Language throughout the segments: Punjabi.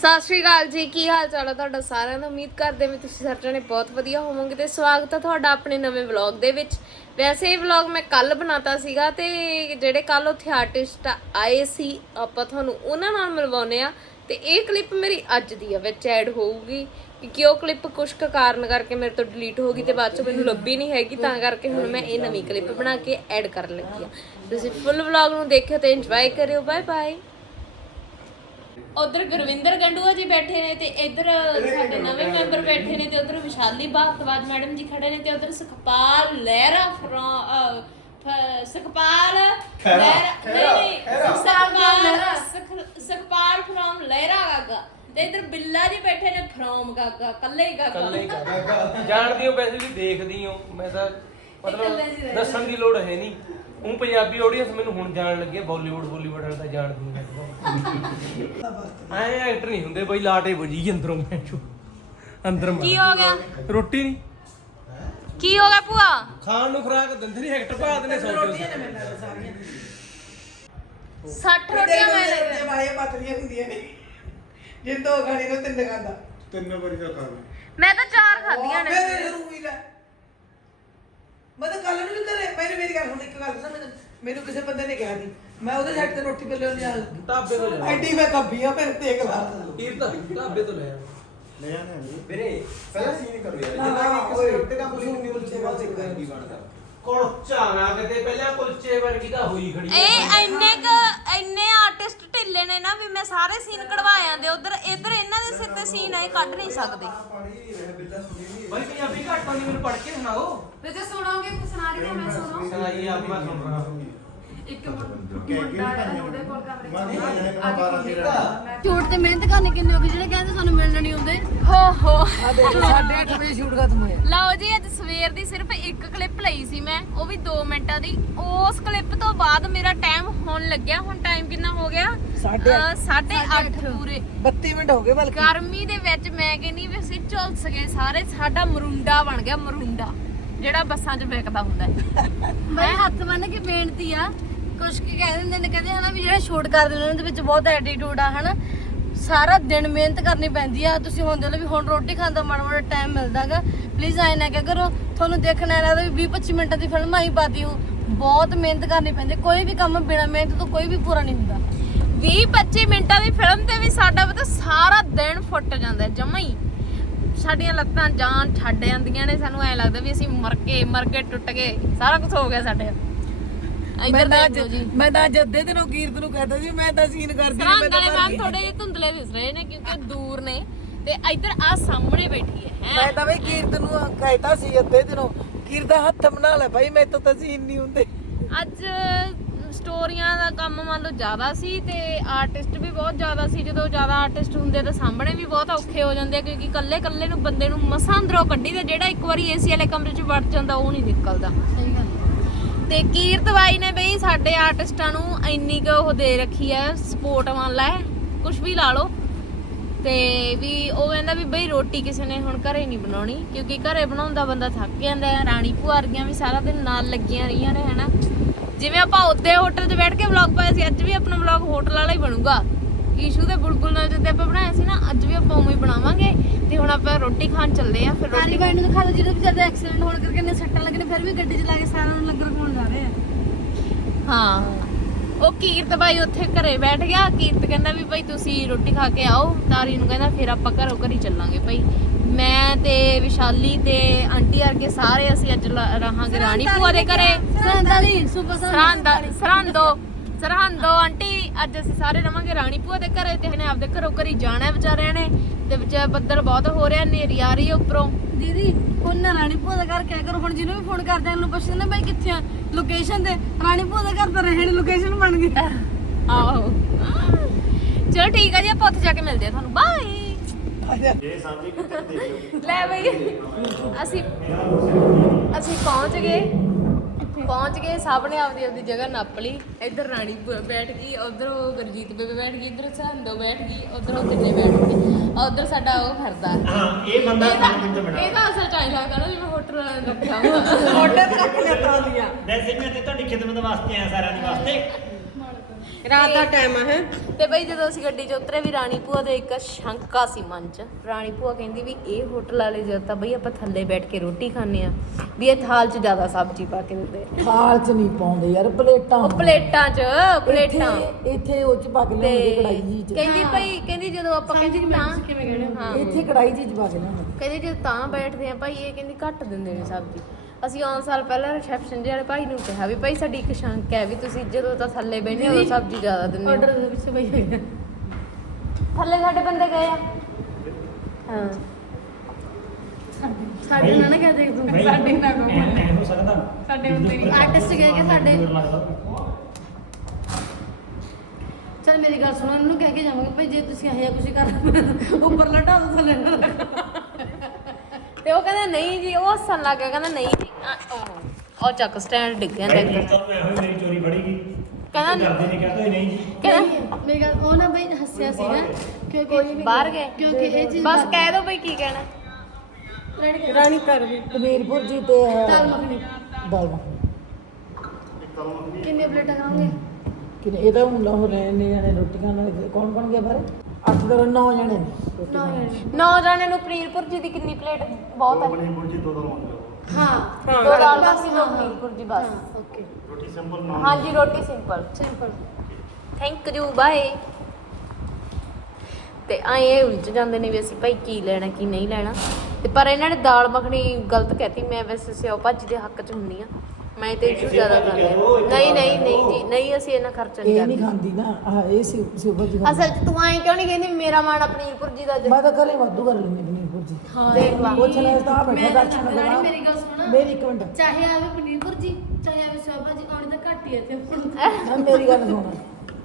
ਸਤਿ ਸ਼੍ਰੀ ਅਕਾਲ ਜੀ, ਕੀ ਹਾਲ ਚਾਲ ਹੈ ਤੁਹਾਡਾ ਸਾਰਿਆਂ ਦਾ? ਉਮੀਦ ਕਰਦੇ ਹਾਂ ਵੀ ਤੁਸੀਂ ਸਾਰੇ ਜਣੇ ਬਹੁਤ ਵਧੀਆ ਹੋਵੋਗੇ ਤੇ ਸਵਾਗਤ ਹੈ ਤੁਹਾਡਾ ਆਪਣੇ ਨਵੇਂ ਵਲੌਗ ਦੇ ਵਿੱਚ। ਵੈਸੇ ਇਹ ਵਲੌਗ ਮੈਂ ਕੱਲ ਬਣਾਤਾ ਸੀਗਾ ਤੇ ਜਿਹੜੇ ਕੱਲ ਉੱਥੇ ਆਰਟਿਸਟ ਆਏ ਸੀ, ਆਪਾਂ ਤੁਹਾਨੂੰ ਉਹਨਾਂ ਨਾਲ ਮਿਲਵਾਉਨੇ ਆ ਤੇ ਇਹ ਕਲਿੱਪ ਮੇਰੀ ਅੱਜ ਦੀ ਆ, ਵਿੱਚ ਐਡ ਹੋਊਗੀ ਕਿਉਂਕਿ ਉਹ ਕਲਿੱਪ ਕੁਝ ਕੁ ਕਾਰਨ ਕਰਕੇ ਮੇਰੇ ਤੋਂ ਡਿਲੀਟ ਹੋ ਗਈ ਤੇ ਬਾਅਦ ਚ ਮੈਨੂੰ ਲੱਭੀ ਨਹੀਂ ਹੈਗੀ, ਤਾਂ ਕਰਕੇ ਹੁਣ ਮੈਂ ਇਹ ਨਵੀਂ ਕਲਿੱਪ ਬਣਾ ਕੇ ਐਡ ਕਰਨ ਲੱਗੀ ਆ ਤੁਸੀਂ ਫੁੱਲ ਵਲੌਗ ਨੂੰ ਦੇਖਿਓ ਤੇ ਇੰਜੋਏ ਕਰਿਓ ਬਾਏ ਬਾਏ ਉਧਰ ਗੁਰਵਿੰਦਰ ਗੰਡੂਆ ਜੀ ਬੈਠੇ ਨੇ ਤੇ ਇੱਧਰ ਸਾਡੇ ਨਵੇਂ ਮੈਂਬਰ ਬੈਠੇ ਨੇ ਤੇ ਉਧਰ ਵਿਸ਼ਾਲੀ ਭਾਰਤਵਾਜ ਮੈਡਮ ਜੀ ਖੜੇ ਨੇ ਤੇ ਉਧਰ ਸੁਖਪਾਲ ਲਹਿਰਾ ਫਰੋਮ ਸੁਖਪਾਲ ਲਹਿਰਾ ਨਹੀਂ ਸੁਖਪਾਲ ਸੁਖ- ਸੁਖਪਾਲ ਲਹਿਰਾ ਗਾਗਾ ਤੇ ਇੱਧਰ ਬਿੱਲਾ ਜੀ ਬੈਠੇ ਨੇ ਫਰੋਮ ਗਾਗਾ ਕੱਲੇ ਹੀ ਗਾਗਾ। ਜਾਣਦੀ ਹੋ ਵੈਸੇ ਵੀ ਦੇਖਦੀ ਹੋ ਮੈਂ ਤਾਂ ਮਤਲਬ ਦੱਸਣ ਦੀ ਲੋੜ ਹੈ ਨਹੀਂ। ਉਹ ਪੰਜਾਬੀ ਆਡੀਅנס ਮੈਨੂੰ ਹੁਣ ਜਾਣ ਲੱਗੀ ਹੈ ਬਾਲੀਵੁੱਡ ਬਾਲੀਵੁੱਡ ਵਾਲੇ ਤਾਂ ਜਾਣਦੀ ਨਹੀਂ ਐ ਐਕਟਰ ਨਹੀਂ ਹੁੰਦੇ ਬਈ ਲਾਟੇ ਵਜੀ ਅੰਦਰੋਂ ਮੈਂ ਅੰਦਰ ਕੀ ਹੋ ਗਿਆ? ਰੋਟੀ ਨਹੀਂ। ਕੀ ਹੋ ਗਿਆ ਭੂਆ? ਖਾਣ ਨੂੰ ਖਰਾਕ ਦਿੰਦੇ ਨਹੀਂ ਐਕਟਰ ਪਾ ਦਿੰਦੇ ਸੌ ਰੋਟੀਆਂ 60 ਰੋਟੀਆਂ ਮੈਂ ਲੈ ਤੇ ਵਾਏ ਪਤਲੀਆਂ ਹੁੰਦੀਆਂ ਨੇ। ਜਿੰਦੋ ਖਾਣੀ ਨੂੰ ਤਿੰਨ ਖਾਂਦਾ। ਤਿੰਨ ਵਾਰੀ ਦਾ ਖਾਣਾ ਮੈਂ ਤਾਂ ਚਾਰ ਖਾਧੀਆਂ ਨੇ। ਜ਼ਰੂਰੀ ਲੈ। ਮੈਂ ਤਾਂ ਕੱਲ ਨੂੰ ਵੀ ਘਰੇ ਮੈਨੂੰ ਮੇਰੀ ਗੱਲ ਹੁਣ ਇੱਕ ਗੱਲ ਦੱਸਾਂ ਮੈਨੂੰ। ਮੈਨੂੰ ਕਿਸੇ ਬੰਦੇ ਨੇ ਕਿਹਾ ਸੀ ਮੈਂ ਉਹਦੇ ਸਾਈਡ ਤੇ ਰੋਟੀ ਪੱਲੇ ਲਿਆ ਢਾਬੇ ਤੋਂ ਲੈ ਐਡੀ ਮੈਂ ਕੱਬੀ ਆ ਫਿਰ ਦੇਖ ਲਾ ਇਹ ਤਾਂ ਢਾਬੇ ਤੋਂ ਲੈ ਆ ਲੈ ਆਣਾ ਵੀਰੇ ਪਹਿਲਾਂ ਸੀਨ ਕਰੋ ਯਾਰ। ਜਿੱਦਾਂ ਕਿ ਕਿਸੇ ਰੋਟੀ ਦਾ ਪੁਲਿਸ ਨਿਊਜ਼ ਕੁਲਚੇ ਦੇ ਬਾਅਦ ਦੇਖਦਾ ਕੀ ਬਣਦਾ। ਕੁਲਚਾ ਨਾ ਕਿਤੇ ਪਹਿਲਾਂ ਕੁਲਚੇ ਵਰਗੀ ਤਾਂ ਹੋਈ ਖੜੀ ਇਹ ਇੰਨੇ ਕ ਇੰਨੇ ਆਰਟਿਸਟ ਢਿੱਲੇ ਨੇ ਨਾ ਵੀ ਮੈਂ ਸਾਰੇ ਸੀਨ ਕਢਵਾ ਜਾਂਦੇ ਉਧਰ ਇੱਧਰ ਇਹਨਾਂ ਦੇ ਸਿਰ ਤੇ ਸੀਨ ਆਏ ਕੱਢ ਨਹੀਂ ਸਕਦੇ। ਬਈ ਪੰਜਾਬੀ ਘੱਟ ਮੈਨੂੰ ਪੜ੍ਹ ਕੇ ਸੁਣਾਓ। ਤੇ ਜੇ ਸੁਣੋਗੇ ਕੁਛ ਸੁਣਾ ਰਹੀ ਹਾਂ ਮੈਂ ਸੁਣੋ। ਸੁਣਾਈਏ ਆਪ ਸੁਣ ਰਹਾ ਹਾਂ ਇੱਕ ਮੁੰਡਾ ਹੈ ਉਹਦੇ ਕੋਲ ਕਮਰੇ ਮੈਂ ਨਹੀਂ ਜਾਣੇ ਕਮਾ 12 13 ਝੂਠ ਤੇ ਮਿਹਨਤ ਕਰਨੀ ਕਿੰਨੇ ਹੋ ਗਏ ਜਿਹੜੇ ਕਹਿੰਦੇ ਸਾਨੂੰ ਮਿਲਣ ਨਹੀਂ ਹੁੰਦੇ ਹੋ ਹੋ। ਦੇਖ 8:30 ਵਜੇ ਸ਼ੂਟ ਖਤਮ ਹੋਇਆ। ਲਓ ਜੀ ਅੱਜ ਸਵੇਰ ਦੀ ਸਿਰਫ ਇੱਕ ਕਲਿੱਪ ਲਈ ਸੀ ਮੈਂ ਉਹ ਵੀ 2 ਮਿੰਟਾਂ ਦੀ। ਉਸ ਕਲਿੱਪ ਤੋਂ ਬਾਅਦ ਮੇਰਾ ਟਾਈਮ ਹੋਣ ਲੱਗਿਆ। ਹੁਣ ਟਾਈਮ ਕਿੰਨਾ ਹੋ ਗਿਆ? ਸਾਢੇ ਅੱਠ। 8:30 ਪੂਰੇ। 32 ਮਿੰਟ ਹੋ ਗਏ ਬਲਕਿ। ਗਰਮੀ ਦੇ ਵਿੱਚ ਮੈਂ ਕਹਿੰਨੀ ਵੀ ਅਸੀਂ ਝੁਲਸ ਗਏ ਸਾਰੇ ਸਾਡਾ ਮਰੁੰਡਾ ਬਣ ਗਿਆ ਮਰੁੰਡਾ। ਜਿਹੜਾ ਬੱਸਾਂ 'ਚ ਵਿਕਦਾ ਹੁੰਦਾ। ਹੈ? ਮੈਂ ਹੱਥ ਬੰਨ ਕੇ ਬੇਨਤੀ ਆ ਕੁਝ ਕੀ ਕਹਿ ਦਿੰਦੇ ਨੇ, ਕਹਿੰਦੇ ਹਨਾ ਵੀ ਜਿਹੜਾ ਸ਼ੂਟ ਕਰਦੇ ਨੇ ਉਹਨਾਂ ਦੇ ਵਿੱਚ ਬਹੁਤ ਐਟੀਟਿਊਡ ਆ, ਹਨਾ। ਸਾਰਾ ਦਿਨ ਮਿਹਨਤ ਕਰਨੀ ਪੈਂਦੀ ਆ। ਤੁਸੀਂ ਹੁਣ ਦੇਖ ਲਓ ਵੀ ਹੁਣ ਰੋਟੀ ਖਾਣ ਦਾ ਮਾੜਾ ਮਾੜਾ ਟਾਈਮ ਮਿਲਦਾਗਾ ਪਲੀਜ਼ ਆਏ ਨਾ ਕਿਆ ਕਰੋ, ਤੁਹਾਨੂੰ ਦੇਖਣਾ ਹੈ ਲੱਗਦਾ ਵੀ 20 25 ਮਿੰਟਾਂ ਦੀ ਫਿਲਮ ਆਈ ਪਾਤੀ ਹੋ ਬਹੁਤ ਮਿਹਨਤ ਕਰਨੀ ਪੈਂਦੀ ਕੋਈ ਵੀ ਕੰਮ ਬਿਨਾਂ ਮਿਹਨਤ ਤੋਂ ਕੋਈ ਵੀ ਪੂਰਾ ਨਹੀਂ ਹੁੰਦਾ। 20 25 ਮਿੰਟਾਂ ਦੀ ਫਿਲਮ ਤੇ ਵੀ ਸਾਡਾ ਪਤਾ ਸਾਰਾ ਦਿਨ ਫੁੱਟ ਜਾਂਦਾ ਜਮਾ ਹੀ। ਸਾਡੀਆਂ ਲੱਤਾਂ ਜਾਨ ਛੱਡ ਜਾਂਦੀਆਂ ਨੇ। ਸਾਨੂੰ ਐ ਲੱਗਦਾ ਵੀ ਅਸੀਂ ਮਰ ਕੇ ਮਰ ਕੇ ਟੁੱਟ ਗਏ। ਸਾਰਾ ਕੁਝ ਹੋ ਗਿਆ ਸਾਡੇ ਮੈਂ ਤਾਂ ਅੱਜ ਮੈਂ ਤਾਂ ਅੱਜ ਅੱਧੇ ਦਿਨੋਂ ਕੀਰਤ ਨੂੰ ਕਹਿੰਦਾ ਸੀ ਮੈਂ ਤਾਂ ਸੀਨ ਕਰਦੀ ਮੈਂ ਤਾਂ ਮੈਮ। ਥੋੜੇ ਜਿਹੇ ਧੁੰਦਲੇ ਦਿਸ ਰਹੇ ਨੇ ਕਿਉਂਕਿ ਦੂਰ ਨੇ। ਤੇ ਇੱਧਰ ਆ ਸਾਹਮਣੇ ਬੈਠੀ ਹੈ ਮੈਂ। ਤਾਂ ਬਈ ਕੀਰਤ ਨੂੰ ਕਹਿਤਾ ਸੀ ਅੱਧੇ ਦਿਨੋਂ ਕੀਰਤ ਦਾ ਹੱਥ ਬਣਾ ਲੈ ਭਾਈ ਮੈਂ ਤਾਂ ਸੀਨ ਨਹੀਂ ਹੁੰਦੇ। ਅੱਜ ਸਟੋਰੀਆਂ ਦਾ ਕੰਮ ਮੰਨ ਲਓ ਜ਼ਿਆਦਾ ਸੀ ਤੇ ਆਰਟਿਸਟ ਵੀ ਬਹੁਤ ਜ਼ਿਆਦਾ ਸੀ। ਜਦੋਂ ਜ਼ਿਆਦਾ ਆਰਟਿਸਟ ਹੁੰਦੇ ਤਾਂ ਸਾਹਮਣੇ ਵੀ ਬਹੁਤ ਔਖੇ ਹੋ ਜਾਂਦੇ ਆ ਕਿਉਂਕਿ ਇਕੱਲੇ ਇਕੱਲੇ ਨੂੰ ਬੰਦੇ ਨੂੰ ਮਸਾਂ ਅੰਦਰੋਂ ਕੱਢੀ ਤੇ ਜਿਹੜਾ ਇੱਕ ਵਾਰੀ ਏਸੀ ਵਾਲੇ ਕਮਰੇ 'ਚ ਵੜ ਜਾਂਦਾ ਉਹ ਨਹੀਂ ਨਿਕਲਦਾ। ਤੇ ਕੀਰਤ ਬਾਈ ਨੇ ਬਈ ਸਾਡੇ ਆਰਟਿਸਟਾਂ ਨੂੰ ਇੰਨੀ ਕੁ ਉਹ ਦੇ ਰੱਖੀ ਹੈ ਸਪੋਰਟ ਮੰਨ ਲੈ ਕੁਝ ਵੀ ਲਾ ਲਓ। ਤੇ ਵੀ ਉਹ ਕਹਿੰਦਾ ਵੀ ਬਈ ਰੋਟੀ ਕਿਸੇ ਨੇ ਹੁਣ ਘਰੇ ਨਹੀਂ ਬਣਾਉਣੀ, ਕਿਉਂਕਿ ਘਰੇ ਬਣਾਉਂਦਾ ਬੰਦਾ ਥੱਕ ਜਾਂਦਾ ਹੈ, ਰਾਣੀ ਭੂਆ ਵੀ ਸਾਰਾ ਦਿਨ ਨਾਲ ਲੱਗੀਆਂ ਰਹੀਆਂ ਨੇ, ਹਨਾ। ਜਿਵੇਂ ਆਪਾਂ ਉੱਤੇ ਹੋਟਲ 'ਚ ਬੈਠ ਕੇ ਵਲੌਗ ਪਾਇਆ ਸੀ, ਅੱਜ ਵੀ ਆਪਣਾ ਵਲੌਗ ਹੋਟਲ ਵਾਲਾ ਹੀ ਬਣੂਗਾ। ਈਸ਼ੂ ਦੇ ਬੁਲਬੁਲ ਨਾਲ ਜਿੱਤੇ ਆਪਾਂ ਬਣਾਇਆ ਸੀ ਨਾ ਅੱਜ ਵੀ ਆਪਾਂ ਉਵੇਂ ਹੀ ਬਣਾਵਾਂਗੇ। ਤੇ ਹੁਣ ਆਪਾਂ ਰੋਟੀ ਖਾਣ ਚੱਲਦੇ ਆ ਫਿਰ ਰੋਟੀ ਨੂੰ ਦਿਖਾ ਦਿਓ ਜਿਹਦੇ ਵਿਚਾਰੇ ਐਕਸੀਡੈਂਟ ਹੋਣ ਕਰਕੇ ਨੇ ਸੱਟਾਂ ਲੱਗਣੇ ਫਿਰ ਵੀ ਗੱਡੀ ਚਲਾ ਕੇ ਸਾਰਿਆਂ ਨੂੰ ਲੰਗਰ ਖਵਾਉਣ ਜਾ ਰਹੇ ਆ। ਹਾਂ। ਉਹ ਕੀਰਤ ਬਾਈ ਉੱਥੇ ਘਰੇ ਬੈਠ ਗਿਆ। ਕੀਰਤ ਕਹਿੰਦਾ ਵੀ ਭਾਈ ਤੁਸੀਂ ਰੋਟੀ ਖਾ ਕੇ ਆਓ। ਤਾਰੀ ਨੂੰ ਕਹਿੰਦਾ ਫਿਰ ਆਪਾਂ ਘਰੋਂ ਘਰੀ ਚੱਲਾਂਗੇ ਭਾਈ ਮੈਂ ਤੇ ਵਿਸ਼ਾਲੀ ਤੇ ਆਂਟੀ ਵਰਗੇ ਸਾਰੇ ਅਸੀਂ ਅੱਜ ਰਹਾਂਗੇ ਰਾਣੀ ਭੂਆ ਦੇ ਘਰੇ। ਸਰਹੰਦਾਲੀ ਸੁਪਰ ਸਰਹੰਦ ਸਰਹੰਦੋ ਸਰਹੰਦੋ ਆਂਟੀ। ਅੱਜ ਅਸੀਂ ਸਾਰੇ ਰਵਾਂਗੇ ਰਾਣੀ ਭੂਆ ਦੇ ਘਰੇ ਤੇ ਇਹਨੇ ਆਪਦੇ ਘਰੋਂ ਘਰੀ ਜਾਣਾ ਹੈ ਵਿਚਾਰਿਆਂ ਨੇ ਤੇ ਵਿੱਚ ਬੱਦਲ ਬਹੁਤ ਹੋ ਰਿਹਾ ਨੇਰੀ ਆ ਰਹੀ ਹੈ ਉੱਪਰੋਂ। ਦੀਦੀ ਹੁਣ ਨਾ ਰਾਣੀ ਭੂਆ ਦਾ ਘਰ ਕਿਆ ਕਰੋ ਹੁਣ ਜਿਹਨੂੰ ਵੀ ਫੋਨ ਕਰਦੇ ਆ ਉਹਨੂੰ ਪੁੱਛਦੇ ਨੇ ਭਾਈ ਕਿੱਥੇ ਆ? ਲੋਕੇਸ਼ਨ ਤੇ। ਰਾਣੀ ਭੂਆ ਦਾ ਘਰ ਤਾਂ ਰਹਿਣ ਲੋਕੇਸ਼ਨ ਬਣ ਗਈ। ਆਹੋ। ਚਲੋ ਠੀਕ ਆ ਜੀ ਆਪਾਂ ਉੱਥੇ ਜਾ ਕੇ ਮਿਲਦੇ ਆ ਤੁਹਾਨੂੰ। ਬਾਏ ਲੈ ਬਈ ਅਸੀਂ ਅਸੀਂ ਪਹੁੰਚ ਗਏ। ਪਹੁੰਚ ਗਏ ਸਭ ਨੇ ਆਪਦੀ ਆਪਦੀ ਜਗ੍ਹਾ ਨੱਪ ਲਈ। ਇੱਧਰ ਰਾਣੀ ਬ- ਬੈਠ ਗਈ ਉਧਰ ਉਹ ਗੁਰਜੀਤ ਬੇਬੇ ਬੈਠ ਗਈ ਇੱਧਰ ਸੰਦੋ ਬੈਠ ਗਈ ਉਧਰ ਉਹ ਤਿੰਨੇ ਬੈਠ ਗਏ ਉਧਰ ਸਾਡਾ ਉਹ ਫਿਰਦਾ। ਹਾਂ ਇਹ ਬੰਦਾ ਕਿੱਥੇ ਬਣਾ। ਇਹਦਾ ਅਸਲ ਚਾਹੀ ਲੱਗਦਾ ਨਾ ਜਿਵੇਂ ਹੋਟਲ ਰੱਖਿਆ ਰੱਖ ਲਿਆ ਤਾਂ ਲਿਆ ਵੈਸੇ ਮੈਂ ਤੇ ਤੁਹਾਡੀ ਖਿਦਮਤ ਵਾਸਤੇ ਆਇਆ ਸਾਰਿਆਂ ਦੇ ਵਾਸਤੇ। ਰਾਤ ਦਾ ਟਾਈਮ ਆ ਹੈ? ਤੇ ਬਈ ਜਦੋਂ ਅਸੀਂ ਗੱਡੀ 'ਚ ਉਤਰੇ ਵੀ ਰਾਣੀ ਭੂਆ ਦੇ ਇੱਕ ਸ਼ੰਕਾ ਸੀ ਮਨ 'ਚ। ਰਾਣੀ ਭੂਆ ਕਹਿੰਦੀ ਵੀ ਇਹ ਹੋਟਲ ਵਾਲੇ ਜਦ ਤਾਂ ਬਈ ਆਪਾਂ ਥੱਲੇ ਬੈਠ ਕੇ ਰੋਟੀ ਖਾਂਦੇ ਆ ਵੀ ਇਹ ਥਾਲ 'ਚ ਜ਼ਿਆਦਾ ਸਬਜ਼ੀ ਪਾ ਕੇ ਦਿੰਦੇ। ਆ। ਥਾਲ ਚ ਨਹੀਂ ਪਾਉਂਦੇ ਯਾਰ ਪਲੇਟਾਂ। ਉਹ ਪਲੇਟਾਂ 'ਚ ਪਲੇਟਾਂ। ਇੱਥੇ- ਇੱਥੇ ਉਹ ਚ ਪਾ ਕੇ ਤੇ ਲਿਆਉਂਦੇ ਕੜਾਈ ਜੀ ਚ। ਕਹਿੰਦੀ ਭਈ ਕਹਿੰਦੀ ਜਦੋਂ ਆਪਾਂ ਕਹਿੰਦੀ ਤਾਂ ਕਿਵੇਂ ਕਹਿਣੇ ਹਾਂ। ਇੱਥੇ ਕੜਾਈ ਜੀ ਚ ਪਾ ਕੇ ਲਿਆਉਂਦੇ। ਕਹਿੰਦੇ ਜੇ ਤਾਂ ਬੈਠਦੇ ਆ ਭਾਈ ਇਹ ਕਹਿੰਦੀ ਘੱਟ ਦਿੰਦੇ ਨੇ ਸਬਜ਼ੀ। ਅਸੀਂ ਆਉਣ ਸਾਲ ਪਹਿਲਾਂ ਰਿਸੈਪਸ਼ਨ ਦੇ ਵਾਲੇ ਭਾਈ ਨੂੰ ਕਿਹਾ ਵੀ ਭਾਈ ਸਾਡੀ ਇੱਕ ਸ਼ੰਕ ਹੈ ਵੀ ਤੁਸੀਂ ਜਦੋਂ ਤਾਂ ਥੱਲੇ ਬੈਠੇ ਹੋ ਸਬਜ਼ੀ ਜ਼ਿਆਦਾ ਦਿੰਦੇ ਆਰਡਰ ਹੋ ਦੇ ਪਿੱਛੇ ਬਈ ਹੋਇਆ ਥੱਲੇ ਸਾਡੇ ਬੰਦੇ ਗਏ ਆ। ਹਾਂ। ਸਾਡੇ ਨਾਲ ਨਾ ਕਹਿ ਦੇ ਤੂੰ। ਸਾਡੇ ਨਾਲ ਕਹੋ ਐ ਹੋ ਸਕਦਾ। ਸਾਡੇ ਉੱਤੇ ਵੀ ਆਰਟਿਸਟ ਗਏ ਕਿ ਸਾਡੇ? ਚਲ ਮੇਰੀ ਗੱਲ ਸੁਣੋ ਇਹਨੂੰ ਕਹਿ ਕੇ ਜਾਵਾਂਗੇ ਭਾਈ ਜੇ ਤੁਸੀਂ ਆਇਆ ਕੁਝ ਕਰ ਉੱਪਰ ਲਟਾ ਦੋ ਥੱਲੇ ਨਾ ਤੇ ਉਹ ਕਹਿੰਦਾ ਨਹੀਂ ਜੀ ਉਹ ਹੱਸਣ ਲੱਗ ਗਿਆ ਕਹਿੰਦਾ ਨਹੀਂ ਉਹ- ਉਹ ਚੱਕ ਸਟੈਂਡ ਡਿੱਗ ਗਿਆ ਦੇਖ ਤੁਹਾਨੂੰ ਇਹੋ ਹੀ ਮੇਰੀ ਚੋਰੀ ਫੜੀ ਗਈ। ਕਹਿੰਦਾ ਡਰਦੇ ਨੇ ਕਹਤਾ ਨਹੀਂ ਜੀ। ਕਹਿੰਦਾ ਮੇਰੀ ਗੱਲ ਉਹ ਨਾ ਬਈ ਹੱਸਿਆ ਸੀ ਨਾ ਕਿਉਂਕਿ ਬਾਹਰ ਗਏ? ਕਿਉਂਕਿ ਇਹ ਚੀਜ਼ ਬਸ ਕਹਿ ਦੋ ਬਈ ਕੀ ਕਹਿਣਾ। ਰਾਣੀ ਕਰ ਵੀ ਕਬੀਰਪੁਰ ਜੀ ਤੇ ਦਾਲ ਮੱਖਣੀ। ਦਾਲ ਮੱਖਣੀ। ਕਿੰਨੇ ਪਲੇਟਾਂ ਖਾਓਗੇ ਕਿ ਇਹ ਤਾਂ ਹੁਣ ਲਾਹੌਰ ਰਹਿਣੇ ਜਾਣੇ ਰੋਟੀਆਂ ਨਾਲ ਕੌਣ ਕੌਣ ਗਿਆ ਬਾਰੇ? ਅੱਠ ਤੋਂ ਨੌ ਜਣੇ। ਨੇ ਨੌ ਜਣੇ। ਨੌ ਨੂੰ ਪਨੀਰਪੁਰ ਜੀ ਦੀ ਕਿੰਨੀ ਪਲੇਟ? ਬਹੁਤ ਹੈ। ਆਪਣੀ ਮੁਰਜੀ ਦੋ ਦੋ ਮੰਗ ਲਓ ਹਾਂ। ਦੋ ਦਾਲ ਬਸ ਹਾਂ, ਦੋ ਪਨੀਰਪੁਰ ਜੀ ਬਸ। ਓਕੇ। ਰੋਟੀ ਸਿੰਪਲ ਨਾ ਹਾਂਜੀ ਰੋਟੀ simple simple thank you bye ਤੇ ਆਏ ਉਲਝ ਜਾਂਦੇ ਨੇ ਵੀ ਅਸੀਂ ਭਾਈ ਕੀ ਲੈਣਾ ਕੀ ਨਹੀਂ ਲੈਣਾ। ਤੇ ਪਰ ਇਹਨਾਂ ਨੇ ਦਾਲ ਮੱਖਣੀ ਗਲਤ ਕਹਿਤੀ ਮੈਂ ਵੈਸੇ ਸਿਓ ਭਾਜੀ ਦੇ ਹੱਕ 'ਚ ਹੁੰਨੀ ਆ। ਮੈਂ ਤੇ ਜ਼ਿਆਦਾ। ਨਹੀਂ ਨਹੀਂ ਨਹੀਂ ਜੀ ਨਹੀਂ ਅਸੀਂ ਇਹਨਾਂ ਖਰਚਾ ਨਹੀਂ ਇਹ ਨਹੀਂ ਕਰਦੇ। ਖਾਂਦੀ ਨਾ ਆਹ ਇਹ ਸੀ ਸੁਬਹ ਜੀ ਖਾਂਦੀ। ਅਸਲ 'ਚ ਤੂੰ ਐਂ ਕਿਉਂ ਨਹੀਂ ਕਹਿੰਦੀ ਮੇਰਾ ਮਾਣਾ ਜੀ ਦਾ ਅੱਜ? ਮੈਂ ਤਾਂ ਘਰੇ ਵਾਧੂ ਕਰ ਲੈਂਦੀ ਹਾਂ। ਦੇਖ ਲਾ। ਪੁੱਛ ਲੈ ਤਾਂ ਬੈਠਾ ਮੈਂ ਦਰਸ਼ਨ ਰਾਣੀ ਕਰਾ ਮੇਰੀ ਗੱਲ ਸੁਣ। ਮੇਰੀ ਇੱਕ ਮਿੰਟ। ਚਾਹੇ ਆਵੇ ਪਨੀਰਪੁਰ ਜੀ ਚਾਹੇ ਆਵੇ ਸੋਭਾ ਜੀ ਆਉਣੀ ਤਾਂ ਘੱਟ ਹੀ ਹੈ ਤੇ ਹੁਣ। ਹਾਂ ਮੇਰੀ ਗੱਲ ਸੁਣ।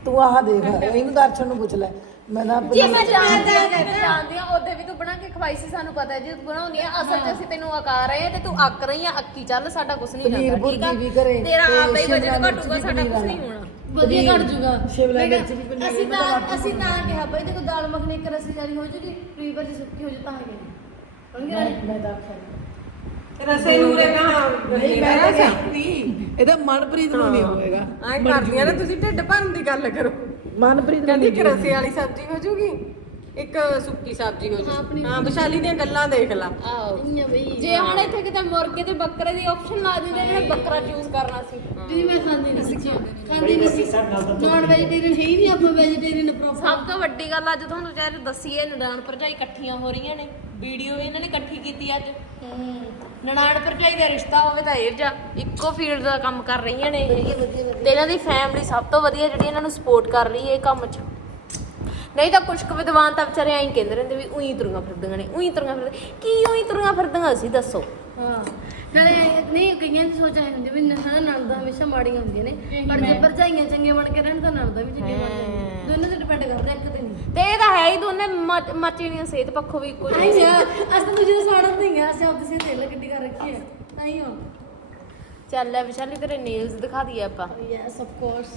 ਤੂੰ ਆਹ ਦੇਖ ਇਹਨੂੰ ਦਰਸ਼ਨ ਨੂੰ ਪੁੱਛ ਲੈ। ਮੈਂ ਤਾਂ ਜੀ ਮੈਂ ਜਾਣਦੀ ਆ ਮੈਂ ਜਾਣਦੀ ਆ ਉਹਦੇ ਵੀ ਤੂੰ ਬਣਾ ਕੇ ਖਵਾਈ ਸੀ ਸਾਨੂੰ ਪਤਾ ਹੈ। ਜੀ ਤੂੰ ਬਣਾਉਂਦੀ ਆ ਅਸਲ 'ਚ ਅਸੀਂ ਤੈਨੂੰ ਅਕਾ ਰਹੇ ਆ ਤੇ ਤੂੰ ਅੱਕ ਰਹੀ ਆ ਅੱਕੀ ਚੱਲ ਸਾਡਾ ਕੁਝ ਨਹੀਂ ਪਨੀਰ ਜਾਂਦਾ ਠੀਕ ਆ? ਭੁਰਜੀ ਵੀ ਘਰੇ, ਤੇਰਾ ਤੇ ਆਪੇ ਹੀ ਸ਼ਿਮਲਾ ਵਜਨ ਮਿਰਚ ਘਟੂਗਾ ਵੀ ਸਾਡਾ ਕੁਝ ਨਹੀਂ। ਹੋਣਾ। ਵਧੀਆ ਘਟ ਜੂਗਾ। ਸ਼ਿਮਲਾ ਮੈਂ ਕਿਹਾ, ਮਿਰਚ ਵੀ ਪਨੀਰ ਅਸੀਂ ਤਾਂ ਅਸੀਂ ਤਾਂ ਕਿਹਾ ਭਾਈ ਦੇਖੋ ਦਾਲ ਮੱਖਣੀ ਇੱਕ ਰਸੀ ਵਾਲੀ ਹੋ ਜੂਗੀ ਪਨੀਰ ਭਾਜੀ ਸੁੱਕੀ ਹੋ ਜੂ ਤਾਂ ਹੈ। ਰਸੇ ਨੂਰੇ ਕਹਾ ਨਹੀਂ ਮੈਂ ਤਾਂ ਕਹਿੰਦੀ। ਇਹਦਾ ਮਨਪ੍ਰੀਤ ਨੂੰ ਨਹੀਂ ਹੋਏਗਾ। ਆਏ ਕਰਦੀਆਂ ਨਾ ਤੁਸੀਂ ਢਿੱਡ ਭਰਨ ਦੀ ਗੱਲ ਕਰੋ। ਮਨਪ੍ਰੀਤ ਨੂੰ ਕਹਿੰਦੀ ਨਹੀਂ ਇੱਕ ਰਸੇ ਵਾਲੀ ਸਬਜ਼ੀ ਹੋ ਜੂਗੀ ਇੱਕ ਸੁੱਕੀ ਸਬਜ਼ੀ ਹੋ ਜੂਗੀ। ਹਾਂ ਵਿਸ਼ਾਲੀ ਦੀਆਂ ਗੱਲਾਂ ਦੇਖ ਲਾ। ਆਹੋ। ਇੰਨੇ ਬਈ। ਜੇ ਹੁਣ ਇੱਥੇ ਕਿਤੇ ਮੁਰਗੇ ਤੇ ਬੱਕਰੇ ਦੀ ਆਪਸ਼ਨ ਲਾ ਦਿੰਦੇ ਜਿਹੜੇ ਬੱਕਰਾ ਚੂਜ਼ ਕਰਨਾ ਸੀ। ਜੀ ਮੈਂ ਖਾਂਦੀ ਨਹੀਂ ਸੀ। ਖਾਂਦੀ ਨਹੀਂ ਸੀ। ਨਾਨ ਵੈਜੀਟੇਰੀਅਨ ਹੈ ਹੀ ਨਹੀਂ ਆਪਾਂ ਵੈਜੀਟੇਰੀਅਨ ਪ੍ਰੋਪਰ ਸਭ ਤੋਂ ਵੱਡੀ ਗੱਲ ਅੱਜ ਤੁਹਾਨੂੰ ਚਾਹੇ ਦੱਸੀਏ ਨਨਾਣ ਭਰਜਾਈ ਇਕੱਠੀਆਂ ਹੋ ਰਹੀਆਂ ਨੇ। ਵੀਡੀਓ ਵੀ ਇਹਨਾਂ ਨੇ ਇਕੱਠੀ ਕੀਤੀ ਅੱਜ। ਨਨਾਣ ਭਰਜਾਈ ਦਾ ਰਿਸ਼ਤਾ ਹੋਵੇ ਤਾਂ ਇਹ ਜਾ ਇੱਕੋ ਫੀਲਡ ਦਾ ਕੰਮ ਕਰ ਰਹੀਆਂ ਨੇ। ਇਹ ਤੇ ਇਹਨਾਂ ਦੀ ਫੈਮਿਲੀ ਸਭ ਤੋਂ ਵਧੀਆ ਜਿਹੜੀ ਇਹਨਾਂ ਨੂੰ ਸਪੋਰਟ ਕਰ ਰਹੀ ਹੈ ਇਹ ਕੰਮ 'ਚ। ਨਹੀਂ ਤਾਂ ਕੁਛ ਕੁ ਵਿਦਵਾਨ ਤਾਂ ਵਿਚਾਰੇ ਐਂ ਕਹਿੰਦੇ ਰਹਿੰਦੇ ਵੀ ਉਹੀ ਤੁਰੀਆਂ ਫਿਰਦੀਆਂ ਨੇ ਉਹੀ ਤੁਰੀਆਂ ਫਿਰਦੀਆਂ ਕੀ ਉਹੀ ਤੁਰੀਆਂ ਫਿਰਦੀਆਂ ਅਸੀਂ ਦੱਸੋ? ਹਾਂ। ਨਾਲੇ ਨਹੀਂ ਕਈਆਂ ਦੀ ਸੋਚ ਆਈ ਹੁੰਦੀ ਵੀ ਨਾ ਨਣਦਾਂ ਹਮੇਸ਼ਾ ਮਾੜੀਆਂ ਹੁੰਦੀਆਂ ਨੇ। ਪਰ ਜੇ ਭਰਜਾਈਆਂ ਚੰਗੀਆਂ ਬਣ ਕੇ ਰਹਿਣ ਤਾਂ ਨਣਦਾਂ ਵੀ ਚੰਗੀਆਂ ਬਣ ਜਾਂਦੀਆਂ ਦੋਨਾਂ ਤੇ ਡਿਪੈਂਡ ਕਰਦਾ ਇੱਕ ਤਾਂ ਹੈ ਹੀ ਦੋਨੇ ਮੱਚੀਆਂ ਸਿਹਤ ਪੱਖੋਂ ਵੀ ਇੱਕੋ ਜਿਹੇ ਆ। ਅਸ ਤਾਂ ਦੂਜੇ ਦੇ ਸਾੜਨ ਨਹੀਂ ਆ। ਅਸੀਂ ਆਪਦੇ ਸੇ ਤੇਲ ਗੱਡੀ ਕਰ ਰੱਖੀ ਹੈ ਆਈ ਹੋ ਚੱਲ ਲੈ ਵਿਸ਼ਾਲੀ ਤੇਰੇ ਨੇਲਸ ਦਿਖਾ ਦਈਏ ਆਪਾਂ। ਯੈਸ ਆਫ ਕੋਰਸ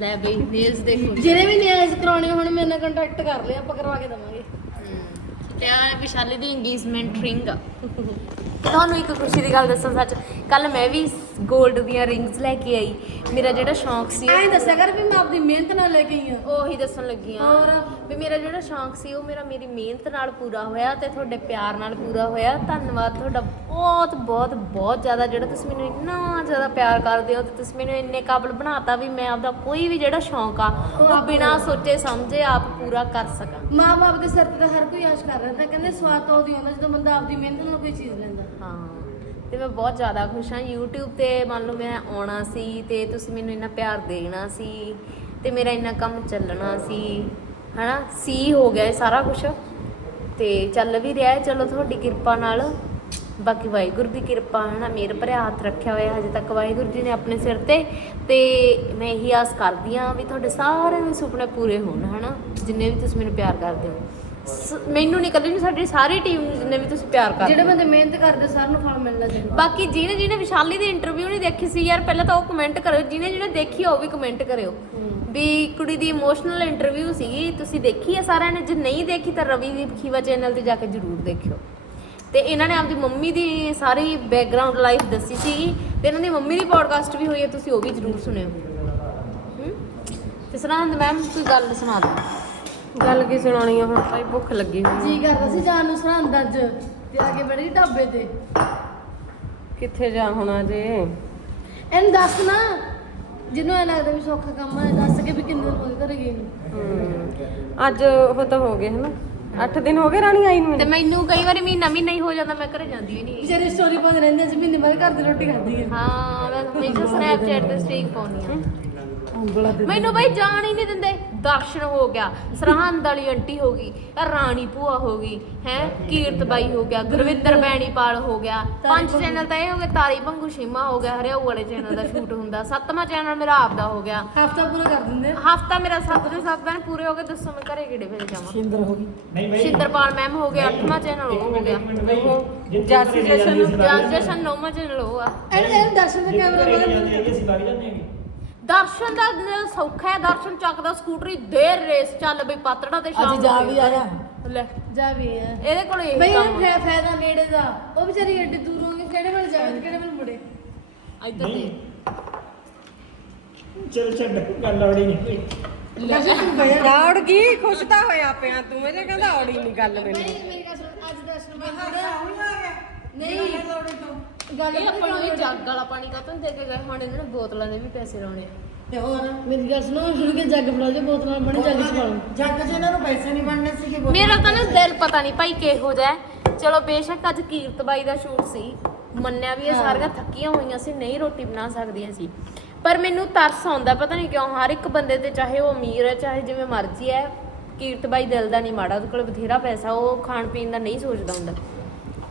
ਲੈ ਬਈ ਨੇਲਸ ਦੇਖੋ। ਜਿਹੜੇ ਵੀ ਨਿਆਜ਼ ਕਰਾਉਣੇ ਹੁਣ ਮੇਰੇ ਨਾਲ ਕੰਟੈਕਟ ਕਰ ਲਿਆ ਆਪਾਂ ਕਰਵਾ ਕੇ ਦਵਾਂਗੇ। ਤੇ ਆ ਵਿਸ਼ਾਲੀ ਦੀ ਇੰਗੇਜਮੈਂਟ ਰਿੰਗ ਆ। ਤੁਹਾਨੂੰ ਇੱਕ ਖੁਸ਼ੀ ਦੀ ਗੱਲ ਦੱਸਾਂ ਸੱਚ ਕੱਲ ਮੈਂ ਵੀ 골ਡ ਦੀਆਂ ਰਿੰਗਸ ਲੈ ਕੇ ਆਈ। ਮੇਰਾ ਜਿਹੜਾ ਸ਼ੌਂਕ ਸੀ ਐਂ ਦੱਸਿਆ ਕਰ ਵੀ ਮੈਂ ਆਪਦੀ ਮਿਹਨਤ ਨਾਲ ਲੈ ਕੇ ਆਈ ਹਾਂ। ਉਹੀ ਦੱਸਣ ਲੱਗੀ ਆ ਵੀ ਮੇਰਾ ਜਿਹੜਾ ਸ਼ੌਂਕ ਸੀ ਉਹ ਮੇਰਾ ਮੇਰੀ ਮਿਹਨਤ ਨਾਲ ਪੂਰਾ ਹੋਇਆ ਤੇ ਤੁਹਾਡੇ ਪਿਆਰ ਨਾਲ ਪੂਰਾ ਹੋਇਆ। ਧੰਨਵਾਦ ਤੁਹਾਡਾ ਬਹੁਤ ਬਹੁਤ ਬਹੁਤ ਜ਼ਿਆਦਾ। ਜਿਹੜਾ ਤੁਸੀਂ ਮੈਨੂੰ ਇੰਨਾ ਜ਼ਿਆਦਾ ਪਿਆਰ ਕਰਦੇ ਹੋ ਤੇ ਤੁਸੀਂ ਮੈਨੂੰ ਇੰਨੇ ਕਾਬਲ ਬਣਾਤਾ ਵੀ ਮੈਂ ਆਪਦਾ ਕੋਈ ਵੀ ਜਿਹੜਾ ਸ਼ੌਂਕ ਆ ਉਹ ਬਿਨਾਂ ਸੋਚੇ ਸਮਝੇ ਆਪ ਪੂਰਾ ਕਰ ਸਕਾਂ। ਮਾਂ-ਬਾਪ ਦੇ ਸਿਰ ਤੇ ਤਾਂ ਹਰ ਕੋਈ ਆਸ਼ ਕਰ ਰਿਹਾ ਤਾਂ ਕਹਿੰਦੇ ਸਵਾਦ ਤਾਂ ਉਹਦੀ ਹੁੰਦਾ ਜਦੋਂ ਬੰਦਾ ਆਪਦੀ ਮਿਹਨਤ ਨਾਲ ਕੋਈ ਚੀਜ਼ ਲੈਂਦਾ। ਹਾਂ ਤੇ ਮੈਂ ਬਹੁਤ ਜ਼ਿਆਦਾ ਖੁਸ਼ ਹਾਂ। YouTube ਤੇ ਮੰਨ ਲਓ ਮੈਂ ਆਉਣਾ ਸੀ ਤੇ ਤੁਸੀਂ ਮੈਨੂੰ ਇੰਨਾ ਪਿਆਰ ਦੇਣਾ ਸੀ ਤੇ ਮੇਰਾ ਇੰਨਾ ਕੰਮ ਚੱਲਣਾ ਸੀ ਹਨਾ? ਸੀ ਹੋ ਗਿਆ ਇਹ ਸਾਰਾ ਕੁਝ ਤੇ ਚੱਲ ਵੀ ਰਿਹਾ ਹੈ, ਚਲੋ ਤੁਹਾਡੀ ਕਿਰਪਾ ਨਾਲ। ਬਾਕੀ ਵਾਹਿਗੁਰੂ ਦੀ ਕਿਰਪਾ ਹੈ ਨਾ ਮੇਰੇ ਭਰਿਆ ਹੱਥ ਰੱਖਿਆ ਹੋਇਆ ਹਜੇ ਤੱਕ ਵਾਹਿਗੁਰੂ ਜੀ ਨੇ ਆਪਣੇ ਸਿਰ ਤੇ। ਤੇ ਮੈਂ ਇਹੀ ਆਸ ਕਰਦੀ ਹਾਂ ਵੀ ਤੁਹਾਡੇ ਸਾਰਿਆਂ ਦੇ ਸੁਪਨੇ ਪੂਰੇ ਹੋਣ ਹਨਾ? ਜਿੰਨੇ ਵੀ ਤੁਸੀਂ ਮੈਨੂੰ ਪਿਆਰ ਕਰਦੇ ਹੋ। ਸ- ਮੈਨੂੰ ਨਹੀਂ ਇਕੱਲੀ ਨੂੰ ਸਾਡੀ ਸਾਰੀ ਟੀਮ ਨੂੰ ਜਿੰਨੇ ਵੀ ਤੁਸੀਂ ਪਿਆਰ ਕਰਦੇ ਜਿਹੜੇ ਬੰਦੇ ਮਿਹਨਤ ਕਰਦੇ ਸਾਰਿਆਂ ਨੂੰ ਫਲ ਮਿਲਣਾ ਚਾਹੀਦਾ। ਬਾਕੀ ਜਿਹਨੇ ਜਿਹਨੇ ਵਿਸ਼ਾਲੀ ਦੀ ਇੰਟਰਵਿਊ ਨਹੀਂ ਦੇਖੀ ਸੀ ਯਾਰ ਪਹਿਲਾਂ ਤਾਂ ਉਹ ਕਮੈਂਟ ਕਰਿਓ ਜਿਹਨੇ ਜਿਹਨੇ ਦੇਖੀ ਆ ਉਹ ਵੀ ਕਮੈਂਟ ਕਰਿਓ। ਵੀ ਕੁੜੀ ਦੀ ਇਮੋਸ਼ਨਲ ਇੰਟਰਵਿਊ ਸੀਗੀ ਤੁਸੀਂ ਦੇਖੀ ਆ ਸਾਰਿਆਂ ਨੇ ਜੇ ਨਹੀਂ ਦੇਖੀ ਤਾਂ ਰਵੀ ਦੀ ਖੀਵਾ ਚੈਨਲ ਤੇ ਜਾ ਕੇ ਜਰੂਰ ਦੇਖਿਓ। ਤੇ ਇਹਨਾਂ ਨੇ ਆਪਦੀ ਮੰਮੀ ਦੀ ਸਾਰੀ ਬੈਕਗ੍ਰਾਉਂਡ ਲਾਈਫ ਦੱਸੀ ਸੀਗੀ ਤੇ ਇਹਨਾਂ ਦੀ ਮੰਮੀ ਦੀ ਪੋਡਕਾਸਟ ਵੀ ਹੋਈ ਹੈ ਤੁਸੀਂ ਉਹ ਵੀ ਜਰੂਰ ਸੁਣਿਓ। ਹਮ? ਤੇ ਸਰਹੰਦ ਮੈਮ ਕੋਈ ਗੱਲ ਸੁਣਾ ਦਿਓ। ਗੱਲ ਕੀ ਸੁਣਾਉਣੀ ਆ ਹੁਣ? ਭਾਈ ਭੁੱਖ ਲੱਗੀ ਹੋਈ ਜੀ ਕਰਦਾ ਸੀ ਜਾਣ ਨੂੰ ਸਰਹੰਦ ਅੱਜ ਤੇ ਆ ਕੇ ਬੜੀ ਢਾਬੇ ਤੇ। ਕਿੱਥੇ ਜਾ ਹੋਣਾ ਜੇ ਇਹਨੂੰ ਦੱਸ ਨਾ ਜਿਹਨੂੰ ਇਹ ਲੱਗਦਾ ਵੀ ਸੌਖਾ ਕੰਮ ਹੈ ਦੱਸ ਕੇ ਵੀ ਕਿੰਨੇ ਦਿਨ ਹੋ ਗਏ ਘਰੇ ਗਈ ਨੂੰ। ਹਮ, ਅੱਜ ਉਹ ਤਾਂ ਹੋ ਗਏ ਹਨਾ। 8 ਦਿਨ ਹੋ ਗਏ ਰਾਣੀ ਆਈ ਨੂੰ ਤੇ ਮੈਨੂੰ ਕਈ ਵਾਰੀ ਮਹੀਨਾ ਮਹੀਨਾ ਹੀ ਹੋ ਜਾਂਦਾ ਮੈਂ ਘਰੇ ਜਾਂਦੀ ਹੀ ਨਹੀਂ। ਵਿਚਾਰੀ ਸਟੋਰੀ ਪਾਉਂਦੇ ਰਹਿੰਦੇ ਸੀ ਮਹੀਨੇ ਬਾਅਦ ਘਰ ਦੀ ਰੋਟੀ ਖਾਂਦੀ ਹੈ ਹਾਂ ਮੈਂ ਹਮੇਸ਼ਾ ਸਨੈਪਚੈਟ ਤੇ ਸਟ੍ਰੀਕ ਪਾਉਣੀ ਆ। ਮੈਨੂੰ ਬਈ ਜਾਣ ਹੀ ਨਹੀਂ ਦਿੰਦੇ। ਦਰਸ਼ਨ ਹੋ ਗਿਆ ਸਰਹੰਦ ਵਾਲੀ ਆਂਟੀ ਹੋ ਗਈ ਆਹ ਰਾਣੀ ਭੂਆ ਹੋ ਗਈ ਹੈ ਕੀਰਤ ਬਾਈ ਹੋ ਗਿਆ ਗੁਰਵਿੰਦਰ ਬੈਣੀਪਾਲ ਹੋ ਗਿਆ ਪੰਜ ਚੈਨਲ ਤਾਂ ਇਹ ਹੋ ਗਏ ਤਾਰੀ ਭੰਗੂ ਸ਼ੀਮਾ ਹੋ ਗਿਆ ਹਰਿਆਊ ਵਾਲੇ ਚੈਨਲ ਦਾ ਸ਼ੂਟ ਹੁੰਦਾ ਸੱਤਵਾਂ ਚੈਨਲ ਮੇਰਾ ਆਪਦਾ ਹੋ ਗਿਆ। ਹਫਤਾ ਪੂਰਾ ਕਰ ਦਿੰਦੇ ਹਫਤਾ ਮੇਰਾ ਸੱਤ ਦੇ ਸੱਤ ਦਿਨ ਪੂਰੇ ਹੋ ਗਏ ਦੱਸੋ ਮੈਂ ਘਰੇ ਕਿਹੜੇ ਵੇਲੇ ਜਾਵਾਂ? ਸ਼ਿੰਦਰ ਹੋ ਗਈ। ਨਹੀਂ ਬਈ ਸ਼ਿੰਦਰਪਾਲ ਮੈਮ ਹੋ ਗਿਆ ਅੱਠਵਾਂ ਚੈਨਲ ਉਹ ਹੋ ਗਿਆ। ਜਾਸੀ ਜਸ਼ਨ ਨੂੰ ਜਸ਼ਨ ਨੌਵਾਂ ਚੈਨਲ ਉਹ ਆ। ਦਰਸ਼ਨ ਦਾ ਕੈਮਰਾ ਹੈਗੇ ਅਸੀਂ ਬਾਗੀ ਜਾਂਦੇ ਹੈਗੇ। ਦਰਸ਼ਨ ਦਾ ਨ- ਸੌਖਾ ਹੈ ਦਰਸ਼ਨ ਚੱਕਦਾ ਸਕੂਟਰੀ ਦੇਰ ਰੇਸ ਚੱਲ ਬਈ ਪਾਤੜਾ ਤੇ ਸ਼ਾਮ ਅੱਜ ਜਾ ਨੂੰ ਵੀ ਆਇਆ। ਲੈ ਜਾ ਵੀ ਹੈ ਇਹਦੇ ਕੋਲ ਇਹ ਬਈ ਕੰਮ ਇਹ ਫਾਇਦਾ ਨੇੜੇ ਦਾ। ਉਹ ਵਿਚਾਰੀ ਏਡੀ ਦੂਰੋਂ ਕਿ ਕਿਹੜੇ ਵੇਲੇ ਜਾਵੇ ਤੇ ਕਿਹੜੇ ਵੇਲੇ ਮੁੜੇ? ਆ। ਇੱਧਰ ਦੇ ਚਲ ਛੱਡ ਗੱਲ ਆੜੀ ਨਹੀਂ ਤੂੰ ਗਿਆ ਦੌੜ ਗਈ ਖੁਸ਼ ਤਾਂ ਹੋਇਆ ਪਿਆ ਤੂੰ ਇਹਦੇ ਕਹਿੰਦਾ ਔੜੀ ਨਹੀਂ ਗੱਲ ਮੈਨੂੰ। ਨਹੀਂ ਮੇਰੀ ਗੱਲ ਸੁਣ ਅੱਜ ਦਰਸ਼ਨ ਬਾਈ ਨਹੀਂ। ਗੱਲ ਇਹ ਪਤਾ ਆਪਾਂ ਨੂੰ ਕਿਉਂ ਇਹ ਜੱਗ ਵਾਲਾ ਪਾਣੀ ਕਾਤੋਂ ਦੇ ਕੇ ਗਏ? ਹੁਣ ਇਹਨਾਂ ਨੇ ਬੋਤਲਾਂ ਦੇ ਵੀ ਪੈਸੇ ਲਾਉਣੇ ਆ। ਤੇ ਹੋਰ? ਮੇਰੀ ਗੱਲ ਸੁਣੋ ਸ਼ੁਰੂ ਕੇ ਜੱਗ ਫੜਾ ਜੋ ਬੋਤਲਾਂ ਬਣੀ ਜੱਗ ਚ ਪਾਉਂ ਜੱਗ 'ਚ ਇਹਨਾਂ ਨੂੰ ਪੈਸੇ ਨਹੀਂ ਬਣਨੇ ਸੀਗੇ ਮੇਰਾ ਤਾਂ ਨਾ ਦਿਲ ਪਤਾ ਨਹੀਂ ਭਾਈ ਕਿਹੋ ਜਿਹਾ ਹੈ। ਚਲੋ ਬੇਸ਼ੱਕ ਅੱਜ ਕੀਰਤ ਬਾਈ ਦਾ ਸ਼ੂਟ ਸੀ। ਮੰਨਿਆ ਵੀ ਇਹ ਸਾਰੀਆਂ ਥੱਕੀਆਂ ਹੋਈਆਂ ਸੀ ਨਹੀਂ ਰੋਟੀ ਬਣਾ ਸਕਦੀਆਂ ਸੀ। ਪਰ ਮੈਨੂੰ ਤਰਸ ਆਉਂਦਾ ਪਤਾ ਨਹੀਂ ਕਿਉਂ ਹਰ ਇੱਕ ਬੰਦੇ ਤੇ ਚਾਹੇ ਉਹ ਅਮੀਰ ਹੈ ਚਾਹੇ ਜਿਵੇਂ ਮਰਜ਼ੀ ਹੈ ਕੀਰਤ ਬਾਈ ਦਿਲ ਦਾ ਨਹੀਂ ਮਾੜਾ ਉਹਦੇ ਕੋਲ ਬਥੇਰਾ ਪੈਸਾ ਉਹ ਖਾਣ ਪੀਣ ਦਾ ਨਹੀਂ ਸੋਚਦਾ ਹੁੰਦਾ।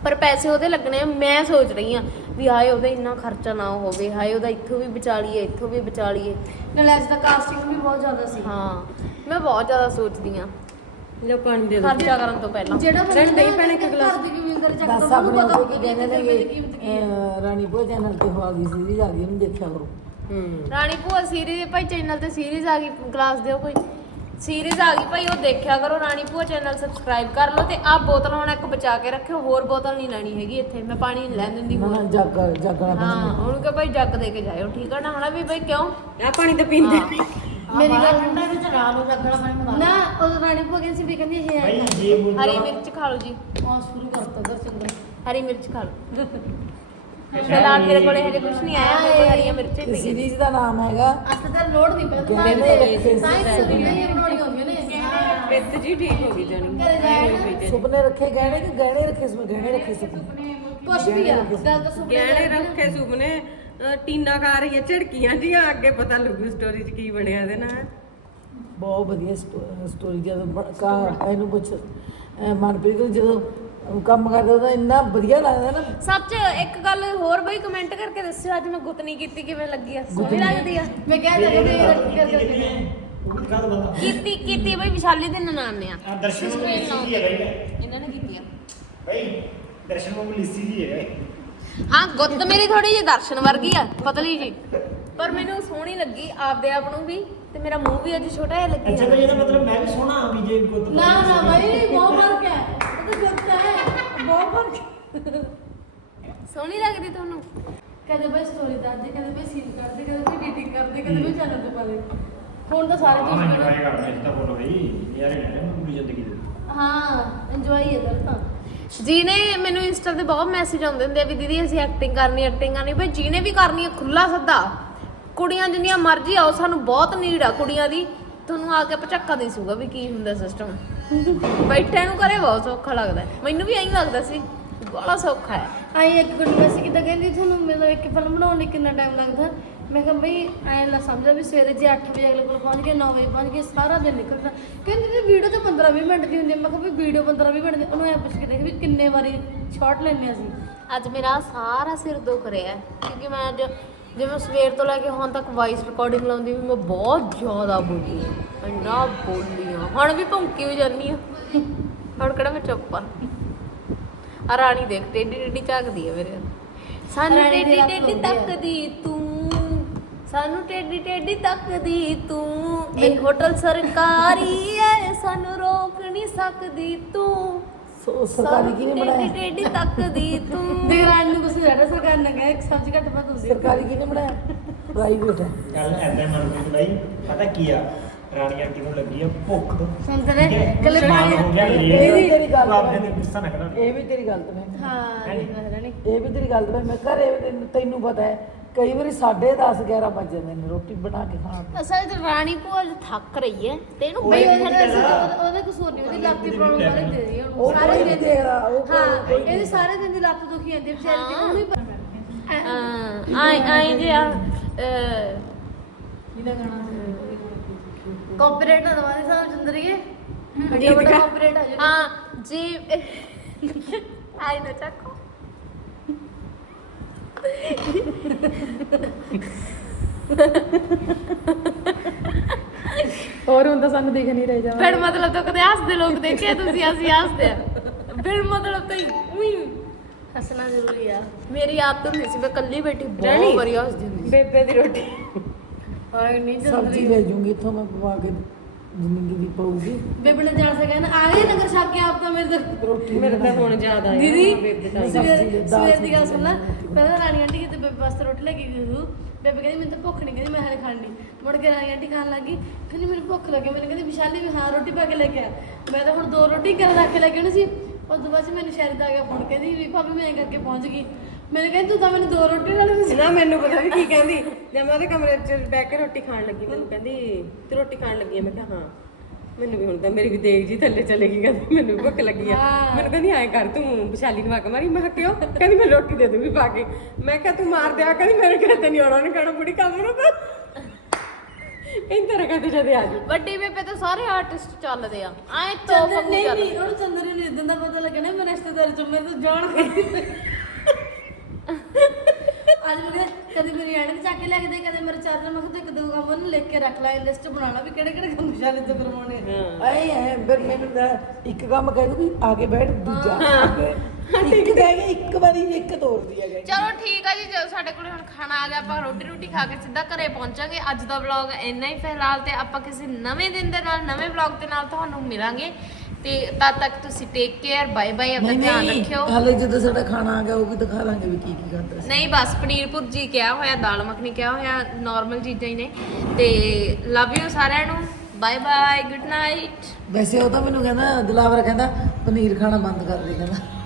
ਪਰ ਪੈਸੇ ਉਹਦੇ ਲੱਗਣੇ ਆ, ਮੈਂ ਸੋਚ ਰਹੀ ਆ ਵੀ ਹਾਏ ਉਹਦਾ ਇੰਨਾ ਖਰਚਾ ਨਾ ਹੋਵੇ ਹਾਏ ਉਹਦਾ ਇੱਥੋਂ ਵੀ ਬਚਾ ਲਈਏ ਇੱਥੋਂ ਵੀ ਬਚਾ ਲਈਏ। ਨਾਲੇ ਅੱਜ ਦਾ ਕਾਸਟਿੰਗ ਵੀ ਬਹੁਤ ਜ਼ਿਆਦਾ ਸੀ। ਹਾਂ ਮੈਂ ਬਹੁਤ ਜ਼ਿਆਦਾ ਸੋਚਦੀ ਆ ਲੋ ਪਾਣੀ ਦੇ ਦੋ। ਖਰਚਾ ਕਰਨ ਤੋਂ ਪਹਿਲਾਂ। ਜਿਹੜਾ ਬੰਦਾ ਰਹਿਣ ਦਹੀਂ ਪੈਣੇ ਇੱਕ ਗਲਾਸ। ਦੀ ਕਮਿੰਦਰ ਚੱਕ ਦੱਸ ਦੋ ਆਪਣੇ ਪਤਾ ਆਪ ਕੀ ਕਹਿੰਦੇ ਨੇ ਰਾਣੀ ਭੋਜ ਚੈਨਲ ਤੇ ਹੋ ਗਈ ਸੀਰੀਜ਼ ਆ ਗਈ ਉਹਨੂੰ ਦੇਖਿਆ ਕਰੋ। ਹੂੰ। ਰਾਣੀ ਭੂਆ ਸੀਰੀਜ਼ ਭਾਈ ਚੈਨਲ ਤੇ ਸੀਰੀਜ਼ ਆ ਗਈ ਕਲਾਸ ਦਿਓ ਕੋਈ। ਸੀਰੀਜ਼ ਆ ਗਈ ਭਾਈ ਉਹ ਦੇਖਿਆ ਕਰੋ ਰਾਣੀ ਭੂਆ ਚੈਨਲ ਸਬਸਕ੍ਰਾਈਬ ਕਰ ਲਓ ਤੇ ਆਹ ਬੋਤਲ ਹੁਣ ਇੱਕ ਬਚਾ ਕੇ ਰੱਖਿਓ ਹੋਰ ਬੋਤਲ ਨਹੀਂ ਲੈਣੀ ਹੈਗੀ ਇੱਥੇ ਮੈਂ ਪਾਣੀ ਨਹੀਂ ਲੈਣ ਦਿੰਦੀ ਹੋਰ। ਜੱਗ ਜੱਗਣਾ ਹਾਂ ਉਹਨੂੰ ਕਹ ਭਾਈ ਜੱਗ ਦੇ ਕੇ ਜਾਇਓ ਠੀਕ ਆ ਨਾ? ਹਣਾ ਵੀ ਭਾਈ ਕਿਉਂ? ਆ ਪਾਣੀ ਤਾਂ ਪੀਂਦੇ ਮੇਰੀ ਗੱਲ ਠੰਡਾ ਵਿੱਚ ਲਾ ਲਓ ਜੱਗਣਾ ਪਾਣੀ ਮੰਗਾ ਨਾ ਉਹ ਰਾਣੀ ਭੋਗ ਸੀ ਵੀ ਕਹਿੰਦੀ ਇਹ ਹੈ। ਹਰੀ ਮਿਰਚ ਖਾ ਲਓ ਜੀ। ਆ ਸ਼ੁਰੂ ਕਰਤਾ ਦਰਸ਼ਨ ਦਾ ਹਰੀ ਮਿਰਚ ਖਾ ਲਓ। ਫਿਲਹਾਲ ਮੇਰੇ ਕੋਲੇ ਹਜੇ ਕੁਝ ਨਹੀਂ ਆਇਆ ਮੇਰੇ ਕੋਲ ਹਰੀਆਂ ਮਿਰਚਾਂ ਹੀ ਪਈਆਂ। ਸੀਰੀਜ਼ ਦਾ ਨਾਮ ਹੈਗਾ। ਅੱਜ ਤਾਂ ਲੋਡ ਨਹੀਂ ਪੈਂਦਾ। ਤਾਂ ਕਹਿੰਦੇ ਹੀ ਰੱਖੇ ਤਾਂ ਹੀ ਵੀਡੀਓ ਹੀ ਬਣਾਉਣੀ ਹੁੰਦੀਆਂ ਨੇ। ਪਿੱਤ ਜੀ ਠੀਕ ਹੋ ਗਈ ਜਾਨੀ ਘਰੇ ਜਾਇਆ ਸੁਪਨੇ ਰੱਖੇ ਗਹਿਣੇ ਕਿ ਗਹਿਣੇ ਰੱਖੇ ਸੁਪਨੇ? ਗਹਿਣੇ ਰੱਖੇ ਸੁਪਨੇ ਕੁਛ ਵੀ ਆ ਗੱਲ ਤਾਂ ਸੁਣ ਗਹਿਣੇ ਰੱਖੇ ਸੁਪਨੇ। ਅਹ ਟੀਨਾ ਖਾ ਰਹੀ ਹੈ ਝੜਕੀਆਂ ਜੀਆਂ ਅੱਗੇ ਪਤਾ ਲੱਗੂ ਸਟੋਰੀ 'ਚ ਕੀ ਬਣਿਆ ਇਹਦੇ ਨਾਲ। ਬਹੁਤ ਵਧੀਆ ਸਟੋਰੀ ਜਦੋਂ ਕਾ ਇਹਨੂੰ ਪੁੱਛ ਮਨਪ੍ਰੀਤ ਜਦੋਂ ਕੰਮ ਕਰਦਾ ਉਹਦਾ ਇੰਨਾ ਵਧੀਆ ਲੱਗਦਾ ਨਾ। ਸੱਚ ਇੱਕ ਗੱਲ ਹੋਰ ਬਈ ਕਮੈਂਟ ਕਰਕੇ ਦੱਸਿਓ ਅੱਜ ਮੈਂ ਗੁੱਤਨੀ ਕੀਤੀ ਕਿਵੇਂ ਲੱਗੀ ਆ? ਸੋਹਣੀ ਲੱਗਦੀ ਆ। ਮੈਂ ਕਹਿ ਬੰਦਾ ਕੀਤੀ ਕੀਤੀ ਬਈ ਵਿਸ਼ਾਲੀ ਦੇ ਨਨਾਣ ਨੇ ਆ। ਆ ਦਰਸ਼ਨ ਨੂੰ ਲਿੱਸੀ ਜੀ ਹੈ ਭਾਈ ਇਹਨਾਂ ਨੇ ਕੀਤੀ ਆ। ਭਾਈ ਦਰਸ਼ਨ ਨੂੰ ਲਿੱਸੀ ਜੀ ਹੈ ਹਾਂ ਗੁੱਤ ਮੇਰੀ ਥੋੜੀ ਜਿਹੀ ਦਰਸ਼ਨ ਵਰਗੀ ਆ ਪਤਲੀ ਜੀ। ਪਰ ਮੈਨੂੰ ਸੋਹਣੀ ਲੱਗੀ ਆਪਦੇ ਆਪ ਨੂੰ ਵੀ ਤੇ ਮੇਰਾ ਮੂੰਹ ਵੀ ਅੱਜ ਛੋਟਾ ਜਿਹਾ ਅੱਛਾ ਲੱਗਿਆ ਭਾਈ ਇਹਦਾ ਮਤਲਬ ਮੈਂ ਵੀ ਸੋਹਣਾ ਵੀ ਜੇ ਗੁੱਤ ਨਾ ਨਾ ਭਾਈ ਬਹੁਤ ਫ਼ਰਕ ਹੈ ਤਾਂ ਸੋਹਣੀ ਲੱਗਦੀ ਤੁਹਾਨੂੰ? ਕਦੇ ਬਈ ਸਟੋਰੀ ਦੱਸਦੇ ਕਦੇ ਬਈ ਸੀਨ ਕਰਦੇ ਕਦੇ ਬਈ ਐਡੀਟਿੰਗ ਕਰਦੇ ਕਦੇ ਬਈ ਚੈਨਲ ਤੇ ਪਾਦੇ ਹੁਣ ਤਾਂ ਸਾਰੇ ਹਾਂ ਦੋਸਤ ਇੰਜੋਏ ਕਰਨਾ ਇਸ ਤਾਂ ਬੋਲੋ ਭਾਈ ਯਾਰ ਇਹ ਨਾ ਪੂਰੀ ਜ਼ਿੰਦਗੀ ਦੇ। ਹਾਂ ਇੰਜੋਏ ਹੈ ਦਰ ਤਾਂ ਜਿਹਨੇ ਮੈਨੂੰ ਇੰਸਟਾ ਤੇ ਬਹੁਤ ਮੈਸੇਜ ਆਉਂਦੇ ਹੁੰਦੇ ਆ ਵੀ ਦੀਦੀ ਅਸੀਂ ਐਕਟਿੰਗ ਕਰਨੀ ਐਕਟਿੰਗ ਕਰਨੀ। ਬਈ ਜਿਹਨੇ ਵੀ ਕਰਨੀ ਹੈ ਖੁੱਲਾ ਸੱਦਾ। ਕੁੜੀਆਂ ਜਿੰਨੀਆਂ ਮਰਜ਼ੀ ਆਓ ਸਾਨੂੰ ਬਹੁਤ ਨੀਡ ਆ ਕੁੜੀਆਂ ਦੀ। ਤੁਹਾਨੂੰ ਆ ਕੇ ਪਚੱਕਾ ਦੇ ਸੂਗਾ ਵੀ ਕੀ ਹੁੰਦਾ ਸਿਸਟਮ ਬੈਠੇ ਨੂੰ ਕਰੇ ਬਹੁਤ ਸੌਖਾ ਲੱਗਦਾ। ਹੈ। ਮੈਨੂੰ ਵੀ ਐਂ ਲੱਗਦਾ ਸੀ ਬੜਾ ਸੌਖਾ ਹੈ। ਆਈ ਇੱਕ ਕੁੜੀ ਵੈਸੇ ਕਿਦਾਂ ਕਹਿੰਦੀ ਤੁਹਾਨੂੰ ਮਤਲਬ ਇੱਕ ਫਿਲਮ ਬਣਾਉਣ ਲਈ ਕਿੰਨਾ ਟਾਈਮ ਲੱਗਦਾ। ਮੈਂ ਕਿਹਾ ਬਈ ਐਂ ਲਾ ਸਮਝਾ ਵੀ ਸਵੇਰੇ ਜੇ 8 ਵਜੇ ਅਗਲੇ ਕੋਲ ਪਹੁੰਚ ਗਏ 9 ਵਜੇ ਪਹੁੰਚ ਗਏ ਸਾਰਾ ਦਿਨ ਨਿਕਲਦਾ। ਕਹਿੰਦੀ ਤੇ ਵੀਡੀਓ ਤਾਂ 15 20 ਮਿੰਟ ਦੀ ਹੁੰਦੀ ਹੈ ਮੈਂ ਕਿਹਾ ਵੀ ਵੀਡੀਓ 15 20 ਮਿੰਟ ਦੀ ਉਹਨੂੰ ਐ ਪੁੱਛ ਕੇ ਦੇਖ ਵੀ ਕਿੰਨੇ ਵਾਰੀ ਸ਼ਾਰਟ ਲੈਣੇ ਅਸੀਂ। ਅੱਜ ਮੇਰਾ ਸਾਰਾ ਸਿਰ ਦੁਖ ਰਿਹਾ ਹੈ ਕਿਉਂਕਿ ਮੈਂ ਅੱਜ ਜਿਵੇਂ ਸਵੇਰ ਤੋਂ ਲੈ ਕੇ ਹੁਣ ਤੱਕ ਵਾਇਸ ਰਿਕਾਰਡਿੰਗ ਲਾਉਂਦੀ ਵੀ ਮੈਂ ਬਹੁਤ ਜ਼ਿਆਦਾ ਬੋਲੀ ਹਾਂ ਇੰਨਾ ਬੋਲੀ ਹਾਂ ਹੁਣ ਵੀ ਭੌਂਕੀ ਹੋ ਜਾਂਦੀ ਹਾਂ ਹੁਣ ਕਿਹੜਾ ਮੈਂ ਚੁੱਪ ਆ। ਆ ਰਾਣੀ ਦੇਖ ਟੇਡੀ ਟੇਡੀ ਝਾਕਦੀ ਹੈ ਮੇਰੇ। ਸਾਨੂੰ ਟੇਡੀ ਤੇਰਾ ਟੇਡੀ। ਤੱਕਦੀ ਤੂੰ। ਸਾਨੂੰ ਟੇਡੀ ਟੇਡੀ ਤੱਕਦੀ ਤੂੰ। ਇਹ ਹੋਟਲ ਸਰਕਾਰੀ ਹੈ ਸਾਨੂੰ ਰੋਕ ਨਹੀਂ ਸਕਦੀ ਤੂੰ। ਸੋ ਸਰਕਾਰੀ ਕੀ ਨੇ ਟੇਡੀ ਬਣਾਇਆ? ਟੇਡੀ ਤੱਕਦੀ ਤੂੰ। ਦੇਰਾਨ ਜ਼ਿਆਦਾ ਸਰਕਾਰ ਨੇ ਕਿਹਾ ਇੱਕ ਸਬਜ਼ੀ ਘੱਟ ਵੱਧ ਹੁੰਦੀ ਹੈ। ਸਰਕਾਰੀ ਕੀ ਨੇ ਬਣਾਇਆ? ਪ੍ਰਾਈਵੇਟ ਹੈ। ਗੱਲ ਐਦਾਂ ਮਨ ਵਿੱਚ ਭਾਈ ਪਤਾ ਕੀ ਆ? ਰਾਣੀ ਆਂਟੀ ਨੂੰ ਲੱਗੀ ਆ ਭੁੱਖ। ਸੁਣਦੇ ਨੇ ਕੱਲੇ ਪਾਣੀ ਹੋ ਗਿਆ ਇਹ ਵੀ ਤੇਰੀ ਗੱਲ ਆਪਣੇ ਤੇ ਗੁੱਸਾ ਨਾ ਕਰ ਇਹ ਵੀ ਤੇਰੀ ਗੱਲ ਤੇ ਹਾਂ ਜੀ ਰਾਣੀ ਇਹ ਵੀ ਤੇਰੀ ਗੱਲ ਤੇ ਮੈਂ ਘਰੇ ਵੀ ਤੈਨੂੰ- ਤੈਨੂੰ ਪਤਾ ਹੈ। ਕਈ ਵਾਰੀ 10:30 11 ਵੱਜ ਜਾਂਦੇ ਨੇ ਰੋਟੀ ਬਣਾ ਕੇ ਖਾਣ ਅਸਲ ਤੇ ਰਾਣੀ ਭੂਆ ਅੱਜ ਥੱਕ ਰਹੀ ਹੈ ਤੇ ਇਹਨੂੰ ਬਈ ਉਹਦੇ ਉਹਦੇ ਕਸੂਰ ਨਹੀਂ ਉਹਦੀ ਲੱਤ ਦੀ ਪ੍ਰੋਬਲਮ ਵਾਲੀ ਦੇ ਰਹੀ ਹੈ ਉਹ ਕੋਈ ਦਿਨ ਨਹੀਂ ਦੇਖਦਾ ਉਹ ਹਾਂ ਇਹਦੇ ਸਾਰੇ ਦਿਨ ਦੀ ਲੱਤ ਦੁਖੀ ਜਾਂਦੀ ਵਿਚਾਰੀ ਦੀ ਉਹਨੂੰ ਹੀ ਪਤਾ ਆਈ ਆਈ ਜੇ ਆ ਕਾਪੀਰਾਈਟ ਨਾ ਦਵਾ ਦੇ ਸਾਨੂੰ ਚੰਦਰੀਏ। ਵੱਡਾ ਵੱਡਾ ਕਾਪੀਰਾਈਟ ਆ। ਜਾਣਾ ਹਾਂ ਜੀ ਆਈ ਨਾ ਚੱਕੋ। ਹੋਰ ਹੁੰਦਾ ਸਾਨੂੰ ਦਿਖ ਨਹੀਂ ਰਹੀ ਫਿਰ ਮਤਲਬ ਤਾਂ ਕਦੇ ਹੱਸਦੇ ਲੋਕ ਦੇਖੇ ਤੁਸੀਂ ਅਸੀਂ ਹੱਸਦੇ ਆ। ਫਿਰ ਮਤਲਬ ਤਾਂ ਹੀ ਉਈ ਹੱਸਣਾ ਜ਼ਰੂਰੀ ਆ। ਮੇਰੀ ਆਦਤ ਹੁੰਦੀ ਸੀ ਮੈਂ ਇਕੱਲੀ ਬੈਠੀ ਬਹੁਤ ਵਾਰੀ ਹੱਸਦੀ ਹੁੰਦੀ ਸੀ। ਬੇਬੇ ਦੀ ਰੋਟੀ। ਹਾਏ ਨਹੀਂ ਸਬਜ਼ੀ ਲੈ ਜੂੰਗੀ ਇੱਥੋਂ ਮੈਂ ਪਵਾ ਕੇ ਜ਼ਿੰਦਗੀ ਦੀ ਪਊਗੀ। ਬੇਬੇ ਨੇ ਜਾਣ ਸਕਿਆ ਨਾ ਆ ਗਏ ਨਗਰ ਛੱਕ ਕੇ ਆਪ ਤਾਂ ਮੇਰੇ ਤੋਂ ਰੋਟੀ ਮੇਰੇ ਤਾਂ ਹੁਣ ਯਾਦ ਆਇਆ ਦੀਦੀ ਸਵੇਰ ਸਵੇਰ ਦੀ ਗੱਲ ਸੁਣ ਲੈ। ਪਹਿਲਾਂ ਰਾਣੀ ਆਂਟੀ ਕਿਤੇ ਬੇਬੇ ਵਾਸਤੇ ਰੋਟੀ ਲੈ ਕੇ ਗਈ ਸੀ। ਬੇਬੇ ਕਹਿੰਦੀ ਮੈਨੂੰ ਤਾਂ ਭੁੱਖ ਨਹੀਂ ਕਹਿੰਦੀ ਮੈਂ ਹਾਲੇ ਖਾਣੀ ਮੁੜ ਕੇ ਰਾਣੀ ਆਂਟੀ ਖਾਣ ਲੱਗੀ ਕਹਿੰਦੀ ਮੈਨੂੰ ਭੁੱਖ ਲੱਗੀ। ਮੈਨੂੰ ਕਹਿੰਦੀ ਵਿਸ਼ਾਲੀ ਵੀ ਹਾਂ ਰੋਟੀ ਪਾ ਕੇ ਲੈ ਕੇ ਆ ਮੈਂ ਤਾਂ ਹੁਣ ਦੋ ਰੋਟੀ ਕਰ ਰੱਖ ਕੇ ਲੈ ਕੇ ਆਉਣੀ ਸੀ। ਉਸ ਤੋਂ ਬਾਅਦ 'ਚ ਮੈਨੂੰ ਸ਼ਹਿਰ ਦਾ ਆ ਗਿਆ ਫੋਨ ਕਹਿੰਦੀ ਵੀ ਭਾਬੀ ਮੈਂ ਕਰਕੇ ਪਹੁੰਚ ਗਈ। ਮੈਨੂੰ ਕਹਿੰਦੀ ਤੂੰ ਤਾਂ ਮੈਨੂੰ ਦੋ ਰੋਟੀ ਨਾਲ ਵੀ ਨਾ ਮੈਨੂੰ ਪਤਾ ਵੀ ਕੀ ਕਹਿੰਦੀ। ਜਦ ਮੈਂ ਉਹਦੇ ਕਮਰੇ 'ਚ ਬੈ ਕੇ ਰੋਟੀ ਖਾਣ ਲੱਗੀ ਮੈਨੂੰ ਕਹਿੰਦੀ ਤੂੰ ਰੋਟੀ ਖਾਣ ਲੱਗੀ ਆ? ਮੈਂ ਕਿਹਾ ਹਾਂ। ਮੈਨੂੰ ਵੀ ਹੁਣ ਤਾਂ ਮੇਰੀ ਵੀ ਦੇਖ ਜੀ ਥੱਲੇ ਚਲੇਗੀ ਕਹਿੰਦੀ ਮੈਨੂੰ ਭੁੱਖ ਲੱਗੀ ਆ। ਮੈਨੂੰ ਕਹਿੰਦੀ ਐਂ ਕਰ ਤੂੰ ਵਿਸ਼ਾਲੀ ਨੂੰ ਆਕ ਮਾਰੀ। ਮੈਂ ਕਿਹਾ ਕਿਉਂ? ਕਹਿੰਦੀ ਮੈਂ ਰੋਟੀ ਦੇ ਦੂੰਗੀ ਪਾ ਕੇ। ਮੈਂ ਕਿਹਾ ਤੂੰ ਮਾਰ ਦਿਆ ਕਹਿੰਦੀ ਮੇਰੇ ਘਰ ਤੇ ਨਹੀਂ ਆਉਣਾ ਉਹਨੇ ਕਹਿਣਾ ਬੁੜੀ ਕੰਮ ਨੂੰ ਤਾਂ। ਤੇਰੇ ਕਹਿੰਦੇ ਜਦੇ ਆ ਜੀ ਵੱਡੀ ਬੇਬੇ ਤਾਂ ਸਾਰੇ ਆਰਟਿਸਟ ਚੱਲਦੇ ਆ। ਐ ਤੋਪ ਨਹੀਂ ਚੱਲ ਨਹੀਂ ਉਹਨੂੰ ਚੰਦਰੀ ਨੂੰ ਇਦਾਂ ਦਾ ਪਤਾ ਲੱਗਣਾ ਮੈਂ ਰਿਸ਼ਤੇਦਾਰ ਚ ਮੇਰੇ ਤੋਂ ਜਾਣ ਕਰਦੀ ਅੱਜ ਮੈਂ ਕਦੇ ਮੇਰੀ ਐਂਡ ਤੇ ਚੱਕ ਕੇ ਲੈ ਕੇ ਦੇ ਕਦੇ ਮੇਰੇ ਚਾਰਜਰ ਮੈਂ ਕਿਹਾ ਤੂੰ ਇੱਕ ਦੋ ਕੰਮ ਉਹਨੂੰ ਲਿਖ ਕੇ ਰੱਖ ਲੈ ਲਿਸਟ ਬਣਾ ਲਾ ਵੀ ਕਿਹੜੇ ਕਿਹੜੇ ਕੰਮ ਸ਼ਾਲੇ ਤੇ ਕਰਵਾਉਣੇ ਆ। ਐ ਐ ਫਿਰ ਮੈਨੂੰ ਤਾਂ ਇੱਕ ਕੰਮ ਕਹਿ ਦੂਗੀ ਆ ਕੇ ਬੈਠ ਦੂਜਾ ਇੱਕ ਕੇ ਇੱਕ ਵਾਰੀ ਇੱਕ ਤੋੜਦੀ ਹੈ ਚਲੋ ਠੀਕ ਆ ਜੀ ਜਦੋਂ ਸਾਡੇ ਕੋਲੇ ਹੁਣ ਖਾਣਾ ਆ ਗਿਆ ਆਪਾਂ ਰੋਟੀ ਰੋਟੀ ਖਾ ਕੇ ਸਿੱਧਾ ਘਰੇ ਪਹੁੰਚਾਂਗੇ। ਅੱਜ ਦਾ ਵਲੌਗ ਇੰਨਾ ਹੀ ਫਿਲਹਾਲ ਤੇ ਆਪਾਂ ਕਿਸੇ ਨਵੇਂ ਦਿਨ ਦੇ ਨਾਲ ਨਵੇਂ ਵਲੌਗ ਦੇ ਨਾਲ ਤੁਹਾਨੂੰ ਮਿਲਾਂਗੇ। ਤੇ ਤਦ ਤੱਕ ਤੁਸੀਂ ਟੇਕ ਕੇਅਰ ਬਾਏ ਬਾਏ ਆਪਣਾ ਧਿਆਨ ਰੱਖਿਓ। ਹਾਲੇ ਜਦੋਂ ਸਾਡਾ ਖਾਣਾ ਆ ਗਿਆ ਉਹ ਵੀ ਦਿਖਾ ਦਾਂਗੇ ਵੀ ਕੀ ਕੀ ਖਾਂਦਾ ਨਹੀਂ ਬਸ ਪਨੀਰ ਭੁਰਜੀ ਕਿਹਾ ਹੋਇਆ ਦਾਲ ਮੱਖਣੀ ਕਿਹਾ ਹੋਇਆ ਨਾਰਮਲ ਚੀਜ਼ਾਂ ਹੀ ਨੇ। ਤੇ ਲਵ ਯੂ ਸਾਰਿਆਂ ਨੂੰ। ਬਾਏ ਬਾਏ ਗੁੱਡ ਨਾਈਟ ਵੈਸੇ ਉਹ ਤਾਂ ਮੈਨੂੰ ਕਹਿੰਦਾ ਦਿਲਾਵਰ ਕਹਿੰਦਾ ਪਨੀਰ ਖਾਣਾ ਬੰਦ ਕਰ ਦੇ ਕਹਿੰਦਾ।